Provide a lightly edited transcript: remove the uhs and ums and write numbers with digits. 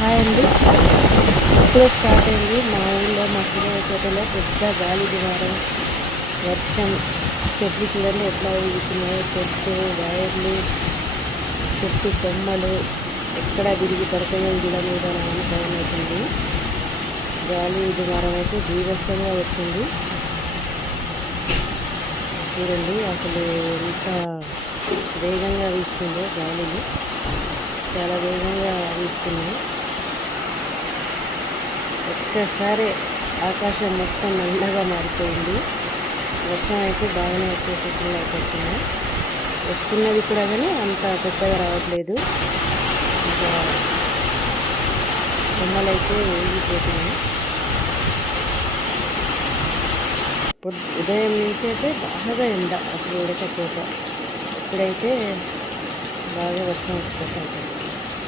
Hi అండి. ఇప్పుడే start అయింది మా ఊళ్ళో మా తోటలో పెద్ద గాలి దుమారం, వర్షం. చెట్లు చూడండి ఎట్లా ఊగుతున్నాయో, చెట్టు వైర్లు, చెట్టు కొమ్మలు ఎక్కడ విరిగి పడతాయో ఇళ్ళ మీద అని భయం అవుతుంది. గాలి దుమారం అయితే బీభత్సంగా వస్తుంది. చూడండి అసలు ఎంత వేగంగా వీస్తుందో గాలిని, చాలా వేగంగా వీస్తున్నాయి. ఒక్కసారి ఆకాశం మొత్తం నల్లగా మారిపోయింది. వర్షం అయితే బాగానే వచ్చేసేట్లు అయిపోతున్నాయి. వస్తున్నది కూడా కానీ అంత పెద్దగా రావట్లేదు. ఇంకా కొమ్మలైతే ఊగిపోతున్నాయి. ఉదయం నుంచి అయితే బాగా ఎండ, అసలు ఉడకపోత. ఇప్పుడైతే బాగా వర్షం వచ్చేస్తుంది.